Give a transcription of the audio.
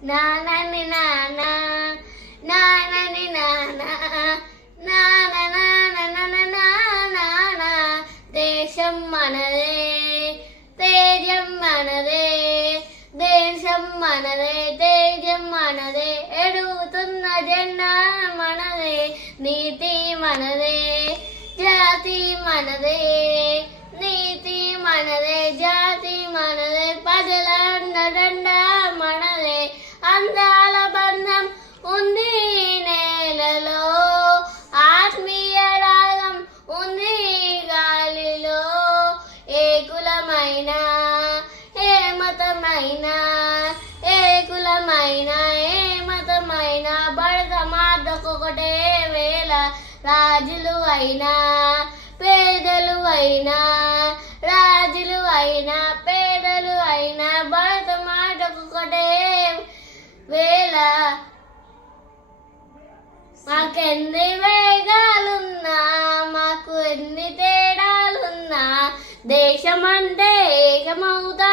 నానని నాన్న నానని నాన్న నాన్న దేశం మనదే తేజం మనదే దేశం మనదే తేజం మనదే ఎడుగుతున్న జెండా మనదే నీతి మనదే జాతి మనదే నీతి మనదే జాతి మనదే ప్రజల అండదండ మనదే అందాల బంధం ఉంది నేలలో ఆత్మీయ రాగం ఉంది గాలిలో ఏ కులమైన ఏ మతమైన ఏ కులమైన ఏ మతమైన భరత మాతకొకటే వేళ రాజులు అయినా పేదలు అయినా రాజులు అయినా పేదలు అయినా భరత మాతకొకటే వేళ మాకెన్ని వేగాలున్నా మాకు ఎన్ని తేడాలున్నా దేశమంటే ఏకమవుతా